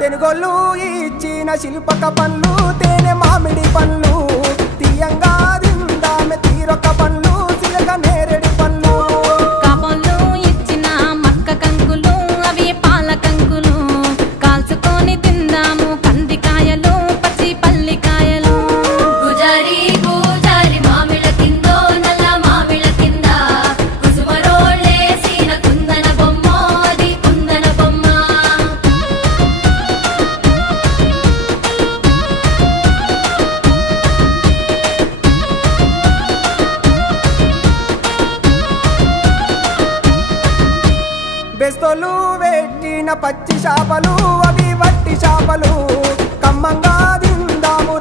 తెనుగోళ్ళు ఇచ్చిన శిల్పక పండ్లు తేనె మామిడి పండ్లు తీయంగా తిందామె తీరొక్క పండ్లు చిలక నేరేడు పండ్లు కాపోళ్ళు ఇచ్చిన మక్క కంకులు అవి పాల కంకులు కాల్చుకొని తిందాము కందికాయలు పచ్చి పల్లికాయలు గుజారి గుజారి మామిళ్ళ కిందో నల్ల మామిళ్ళ కింద కుసుమరోళ్ళేసిన కుందన బొమ్మ అది కుందన బొమ్మ బెస్తోలు పెట్టిన పచ్చి చేపలు అవి వట్టి చేపలు కమ్మంగా తిందాము